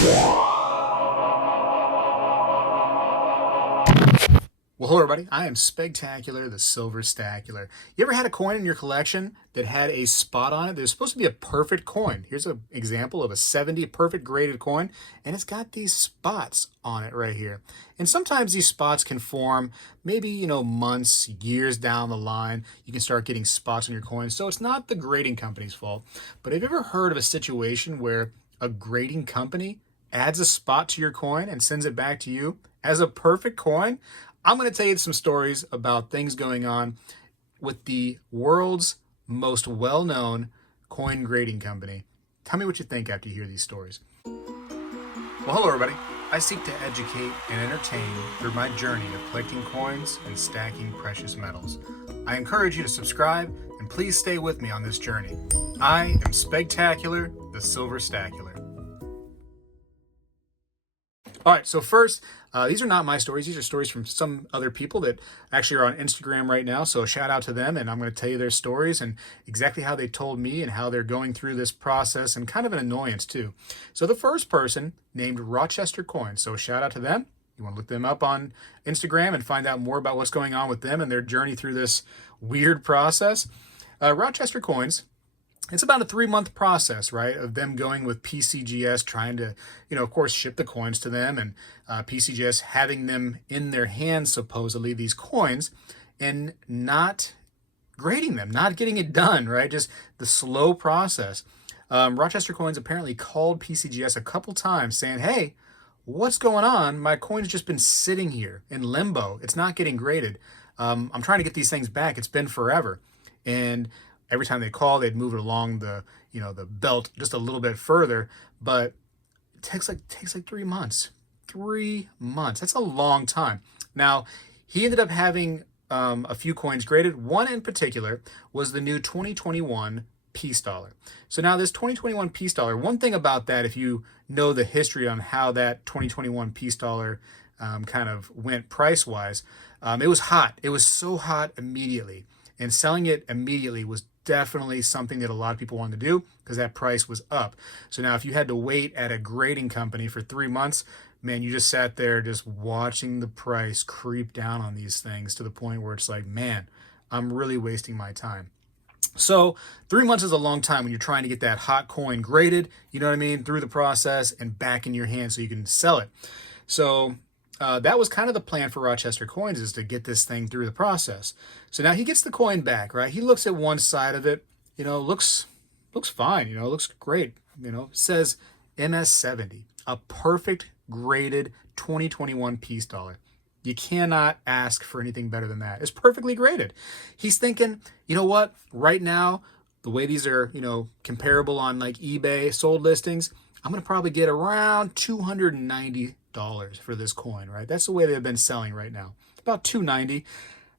Well, hello everybody, I am Spegtacular, the Silver Stacular. You ever had a coin in your collection that had a spot on it? There's supposed to be a perfect coin. Here's an example of a 70 perfect graded coin, and it's got these spots on it right here. And sometimes these spots can form maybe, months, years down the line. You can start getting spots on your coins. So it's not the grading company's fault. But have you ever heard of a situation where a grading company adds a spot to your coin and sends it back to you as a perfect coin? I'm going to tell you some stories about things going on with the world's most well-known coin grading company. Tell me what you think after you hear these stories. Well, hello everybody. I seek to educate and entertain through my journey of collecting coins and stacking precious metals. I encourage you to subscribe and please stay with me on this journey. I am Spegtacular, the Silver Stacular. All right, so first, these are not my stories. These are stories from some other people that actually are on Instagram right now. So a shout out to them, and I'm going to tell you their stories and exactly how they told me and how they're going through this process, and kind of an annoyance too. So the first person named Rochester Coins. So a shout out to them. You want to look them up on Instagram and find out more about what's going on with them and their journey through this weird process. Rochester Coins. It's about a 3-month process, right, of them going with PCGS, trying to, of course, ship the coins to them, and PCGS having them in their hands, supposedly, these coins, and not grading them, not getting it done, right? Just the slow process. Rochester Coins apparently called PCGS a couple times saying, hey, what's going on? My coin's just been sitting here in limbo. It's not getting graded. I'm trying to get these things back. It's been forever. And every time they call, they'd move it along the belt just a little bit further, but it takes like 3 months. 3 months. That's a long time. Now, he ended up having a few coins graded. One in particular was the new 2021 Peace Dollar. So now this 2021 Peace Dollar, one thing about that, if you know the history on how that 2021 Peace Dollar kind of went price-wise, it was hot. It was so hot immediately. And selling it immediately was definitely something that a lot of people wanted to do because that price was up. So now if you had to wait at a grading company for 3 months, man, you just sat there just watching the price creep down on these things to the point where it's like, man, I'm really wasting my time. So 3 months is a long time when you're trying to get that hot coin graded, through the process and back in your hand so you can sell it. So that was kind of the plan for Rochester Coins, is to get this thing through the process. So now he gets the coin back, right? He looks at one side of it, looks fine, looks great. Says MS70, a perfect graded 2021 Peace Dollar. You cannot ask for anything better than that. It's perfectly graded. He's thinking, you know what? Right now, the way these are, comparable on like eBay sold listings, I'm going to probably get around $290 for this coin, right? That's the way they've been selling right now. About $290.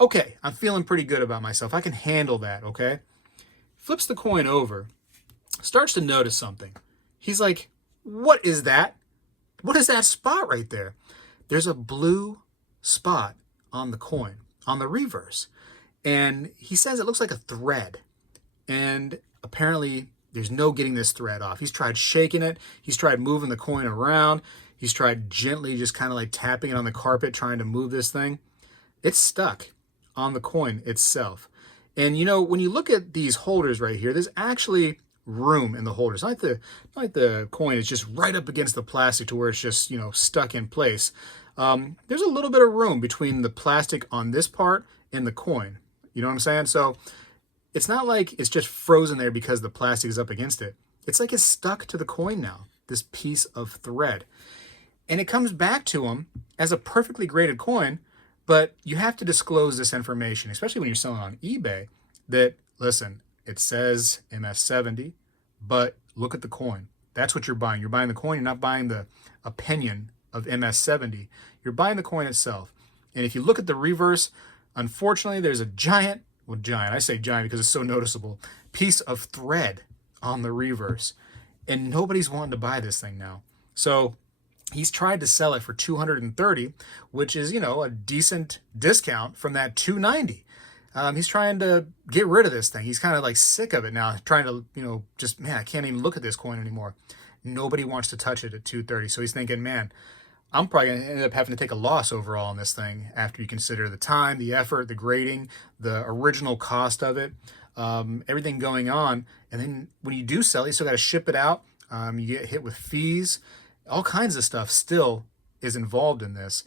Okay, I'm feeling pretty good about myself. I can handle that, okay? Flips the coin over, starts to notice something. He's like, what is that? What is that spot right there? There's a blue spot on the coin, on the reverse. And he says it looks like a thread. And apparently there's no getting this thread off. He's tried shaking it. He's tried moving the coin around. He's tried gently just kind of like tapping it on the carpet, trying to move this thing. It's stuck on the coin itself. And when you look at these holders right here, there's actually room in the holders. Not like the coin is just right up against the plastic to where it's just, stuck in place. There's a little bit of room between the plastic on this part and the coin. You know what I'm saying? So it's not like it's just frozen there because the plastic is up against it. It's like it's stuck to the coin now, this piece of thread. And it comes back to him as a perfectly graded coin, but you have to disclose this information, especially when you're selling on eBay, that, listen, it says MS70, but look at the coin. That's what you're buying. You're buying the coin. You're not buying the opinion of MS70. You're buying the coin itself. And if you look at the reverse, unfortunately, there's a giant, I say giant because it's so noticeable, piece of thread on the reverse. And nobody's wanting to buy this thing now. So he's tried to sell it for $230, which is, a decent discount from that $290. He's trying to get rid of this thing. He's kind of like sick of it now, trying to, just, man, I can't even look at this coin anymore. Nobody wants to touch it at 230. So he's thinking, man, I'm probably going to end up having to take a loss overall on this thing after you consider the time, the effort, the grading, the original cost of it, everything going on. And then when you do sell it, you still got to ship it out. You get hit with fees, all kinds of stuff still is involved in this.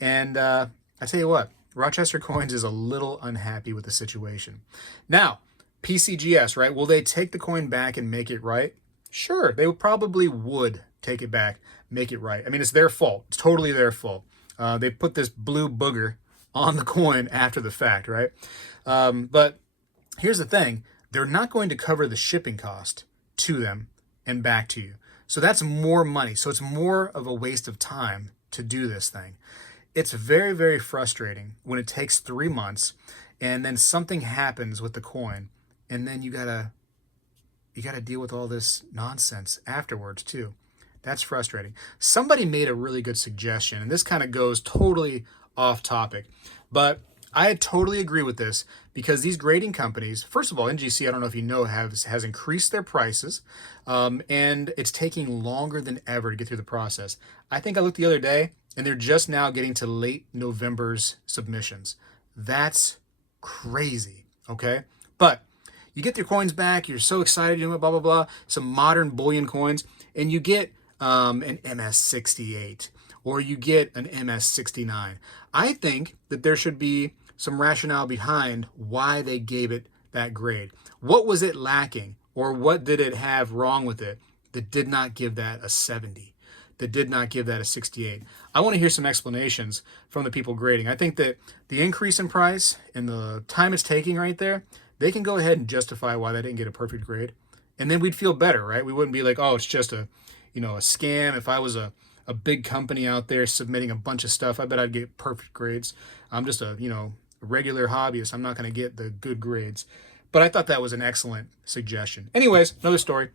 And I tell you what, Rochester Coins is a little unhappy with the situation. Now, PCGS, right? Will they take the coin back and make it right? Sure, they probably would take it back, make it right. I mean, it's their fault. It's totally their fault. They put this blue booger on the coin after the fact, right? But here's the thing. They're not going to cover the shipping cost to them and back to you. So that's more money. So it's more of a waste of time to do this thing. It's very, very frustrating when it takes 3 months and then something happens with the coin and then you gotta deal with all this nonsense afterwards too. That's frustrating. Somebody made a really good suggestion, and this kind of goes totally off topic, but I totally agree with this because these grading companies, first of all, NGC, I don't know if you know, has increased their prices, and it's taking longer than ever to get through the process. I think I looked the other day, and they're just now getting to late November's submissions. That's crazy, okay? But you get your coins back, you're so excited, you know, blah, blah, blah, some modern bullion coins, and you get an MS-68, or you get an MS-69. I think that there should be some rationale behind why they gave it that grade. What was it lacking, or what did it have wrong with it that did not give that a 70, that did not give that a 68? I want to hear some explanations from the people grading. I think that the increase in price and the time it's taking right there, they can go ahead and justify why they didn't get a perfect grade. And then we'd feel better, right? We wouldn't be like, oh, it's just a scam. If I was a big company out there submitting a bunch of stuff, I bet I'd get perfect grades. I'm just a regular hobbyist. I'm not going to get the good grades. But I thought that was an excellent suggestion. Anyways, another story.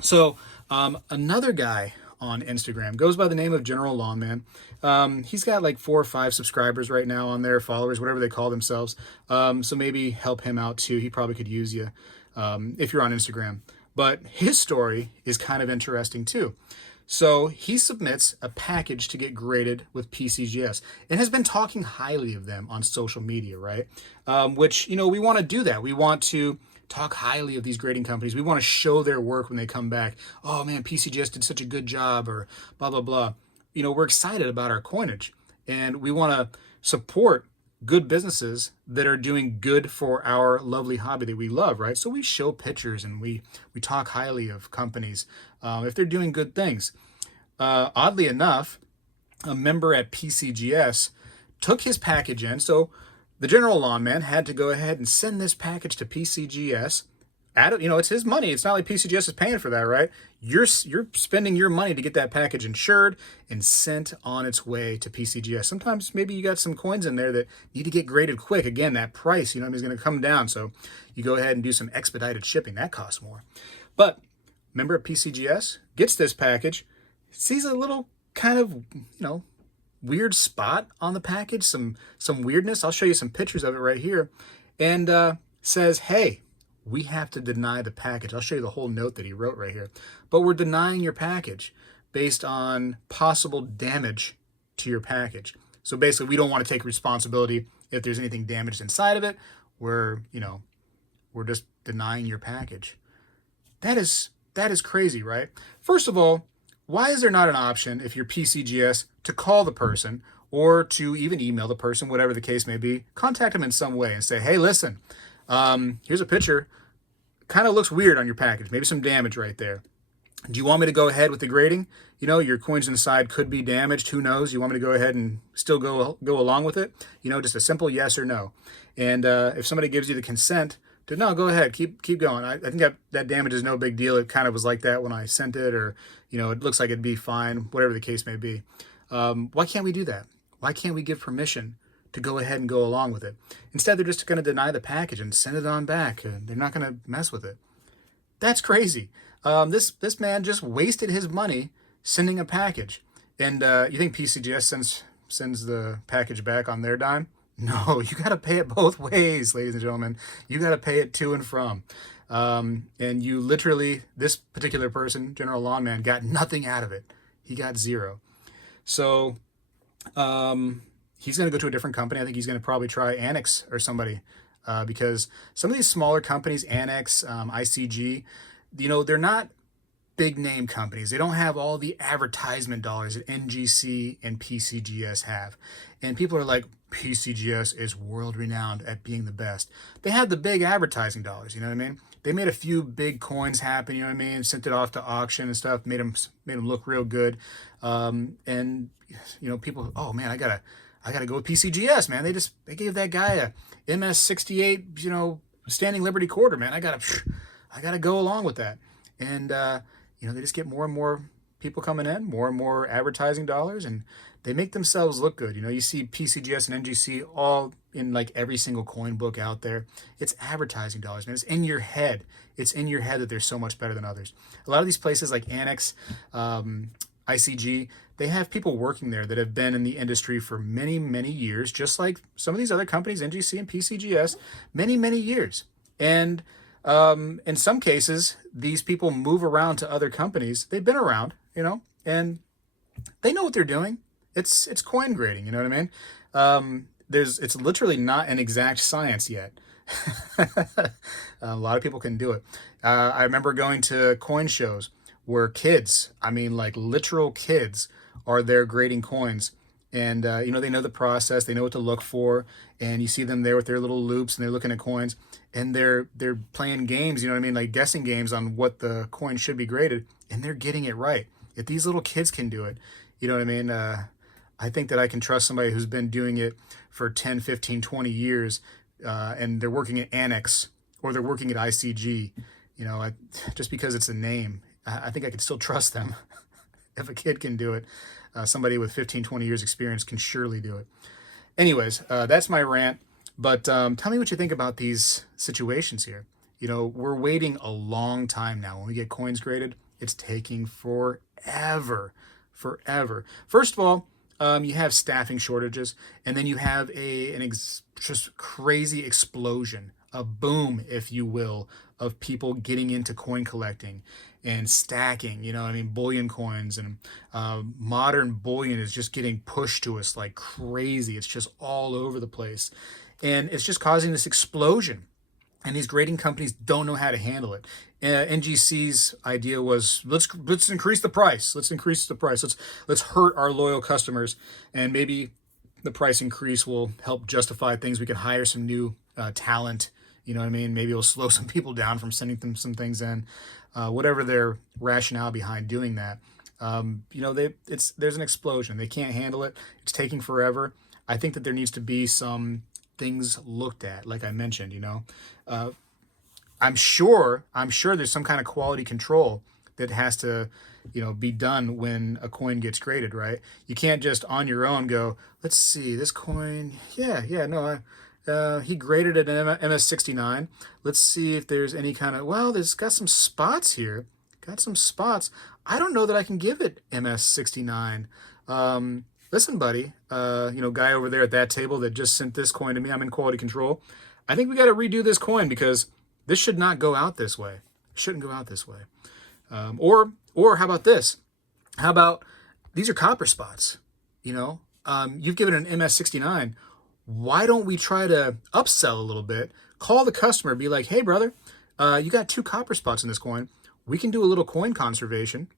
So another guy on Instagram goes by the name of General Lawnman. He's got like 4 or 5 subscribers right now on there, followers, whatever they call themselves. So maybe help him out too. He probably could use you if you're on Instagram. But his story is kind of interesting too. So he submits a package to get graded with PCGS and has been talking highly of them on social media, right? Which, we want to do that. We want to talk highly of these grading companies. We want to show their work when they come back. Oh man, PCGS did such a good job, or blah, blah, blah. We're excited about our coinage and we want to support good businesses that are doing good for our lovely hobby that we love, right? So we show pictures and we talk highly of companies if they're doing good things. Oddly enough, a member at PCGS took his package in. So the General Lawnman had to go ahead and send this package to PCGS. It's his money. It's not like PCGS is paying for that, right? You're spending your money to get that package insured and sent on its way to PCGS. Sometimes maybe you got some coins in there that need to get graded quick. Again, that price, is going to come down. So you go ahead and do some expedited shipping. That costs more. But member at PCGS gets this package, sees a little kind of, weird spot on the package, some weirdness. I'll show you some pictures of it right here, and says, hey, we have to deny the package. I'll show you the whole note that he wrote right here. But we're denying your package based on possible damage to your package. So basically, we don't want to take responsibility if there's anything damaged inside of it. We're just denying your package. That is crazy, right? First of all, why is there not an option if you're PCGS to call the person or to even email the person, whatever the case may be, contact them in some way and say, hey, listen, here's a picture. Kind of looks weird on your package. Maybe some damage right there. Do you want me to go ahead with the grading? Your coins inside could be damaged. Who knows? You want me to go ahead and still go along with it? Just a simple yes or no. And if somebody gives you the consent to, no, go ahead, keep going. I think that damage is no big deal. It kind of was like that when I sent it, or, it looks like it'd be fine, whatever the case may be. Why can't we do that? Why can't we give permission to go ahead and go along with it? Instead, they're just going to deny the package and send it on back. They're not going to mess with it. That's crazy. This man just wasted his money sending a package. And you think PCGS sends the package back on their dime? No, you got to pay it both ways, ladies and gentlemen. You got to pay it to and from. And you literally, this particular person, General Lawn Man, got nothing out of it. He got zero. So he's going to go to a different company. I think he's going to probably try Annex or somebody, because some of these smaller companies, Annex, ICG, they're not big name companies. They don't have all the advertisement dollars that NGC and PCGS have. And people are like, PCGS is world renowned at being the best. They had the big advertising dollars, you know what I mean? They made a few big coins happen, you know what I mean? Sent it off to auction and stuff, made them look real good. And people, oh man, I gotta go with PCGS, man. They gave that guy a MS-68, standing Liberty quarter, man. I gotta go along with that. And they just get more and more people coming in, more and more advertising dollars, and they make themselves look good. You see PCGS and NGC all in like every single coin book out there. It's advertising dollars, man. It's in your head. It's in your head that they're so much better than others. A lot of these places like Annex, ICG, they have people working there that have been in the industry for many, many years, just like some of these other companies, NGC and PCGS, many, many years. And in some cases, these people move around to other companies. They've been around, and they know what they're doing. It's coin grading, you know what I mean? It's literally not an exact science yet. A lot of people can do it. I remember going to coin shows where kids, I mean like literal kids, are there grading coins. And, they know the process, they know what to look for, and you see them there with their little loops, and they're looking at coins, and they're playing games, you know what I mean, like guessing games on what the coin should be graded, and they're getting it right. If these little kids can do it, you know what I mean, I think that I can trust somebody who's been doing it for 10, 15, 20 years, and they're working at Annex, or they're working at ICG, just because it's a name, I think I could still trust them. If a kid can do it, somebody with 15, 20 years experience can surely do it. Anyways, that's my rant. But tell me what you think about these situations here. We're waiting a long time now. When we get coins graded, it's taking forever. First of all, you have staffing shortages, and then you have just crazy explosion, a boom, if you will, of people getting into coin collecting and stacking, bullion coins, and modern bullion is just getting pushed to us like crazy. It's just all over the place, and it's just causing this explosion, and these grading companies don't know how to handle it. NGC's idea was, let's increase the price. Let's hurt our loyal customers, and maybe the price increase will help justify things. We can hire some new talent. You know what I mean? Maybe it'll slow some people down from sending them some things in. Whatever their rationale behind doing that, there's an explosion. They can't handle it. It's taking forever. I think that there needs to be some things looked at, like I mentioned. I'm sure there's some kind of quality control that has to, be done when a coin gets graded, right? You can't just on your own go, let's see this coin. He graded it an MS-69. Let's see if there's any kind of, there's got some spots here. I don't know that I can give it MS-69. Listen, buddy, guy over there at that table that just sent this coin to me, I'm in quality control. I think we got to redo this coin because this should not go out this way. It shouldn't go out this way. Or how about this? How about these are copper spots? You've given an MS-69. Why don't we try to upsell a little bit? Call the customer, be like, hey, brother, you got 2 copper spots in this coin. We can do a little coin conservation,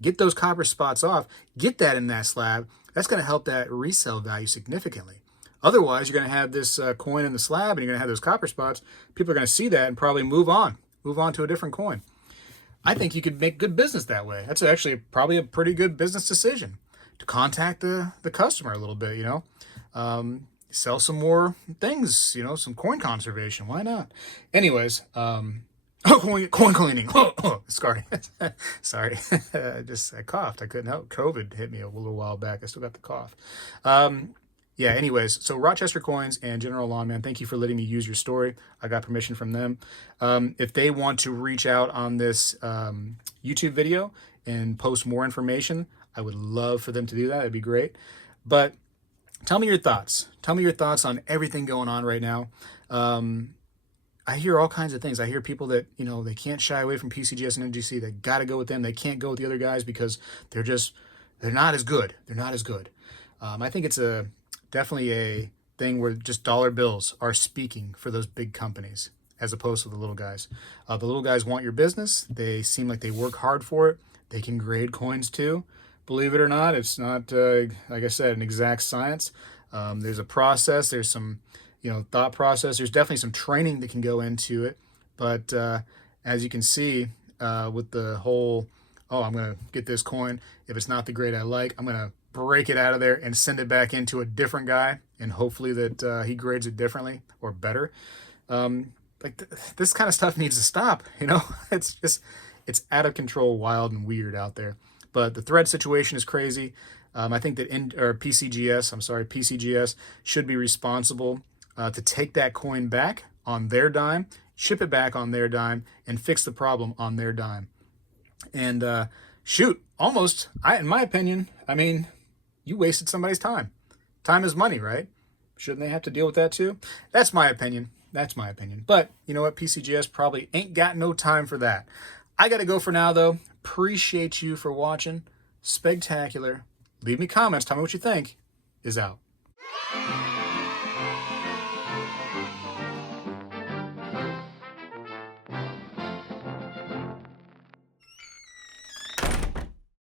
get those copper spots off, get that in that slab. That's going to help that resale value significantly. Otherwise, you're going to have this coin in the slab, and you're going to have those copper spots. People are going to see that and probably move on to a different coin. I think you could make good business that way. That's actually probably a pretty good business decision, to contact the customer a little bit, sell some more things, some coin conservation. Why not? Anyways, coin cleaning. Sorry. I coughed. I couldn't help. COVID hit me a little while back. I still got the cough. Anyways, so Rochester Coins and General Lawnman, thank you for letting me use your story. I got permission from them. If they want to reach out on this YouTube video and post more information, I would love for them to do that. That'd be great. But tell me your thoughts. Tell me your thoughts on everything going on right now. I I hear all kinds of things. I hear people that, they can't shy away from PCGS and NGC. They got to go with them. They can't go with the other guys because they're not as good. They're not as good. I think it's definitely a thing where just dollar bills are speaking for those big companies as opposed to the little guys. The little guys want your business. They seem like they work hard for it. They can grade coins too. Believe it or not, it's not, like I said, an exact science. There's a process. There's some, thought process. There's definitely some training that can go into it. But as you can see, with the whole, oh, I'm going to get this coin. If it's not the grade I like, I'm going to break it out of there and send it back into a different guy. And hopefully that he grades it differently or better. This kind of stuff needs to stop. It's out of control, wild and weird out there. But the thread situation is crazy. I think that PCGS should be responsible to take that coin back on their dime, ship it back on their dime, and fix the problem on their dime. And almost, in my opinion, you wasted somebody's time. Time is money, right? Shouldn't they have to deal with that too? That's my opinion. But you know what? PCGS probably ain't got no time for that. I got to go for now, though. Appreciate you for watching. Spegtacular. Leave me comments. Tell me what you think. Is out.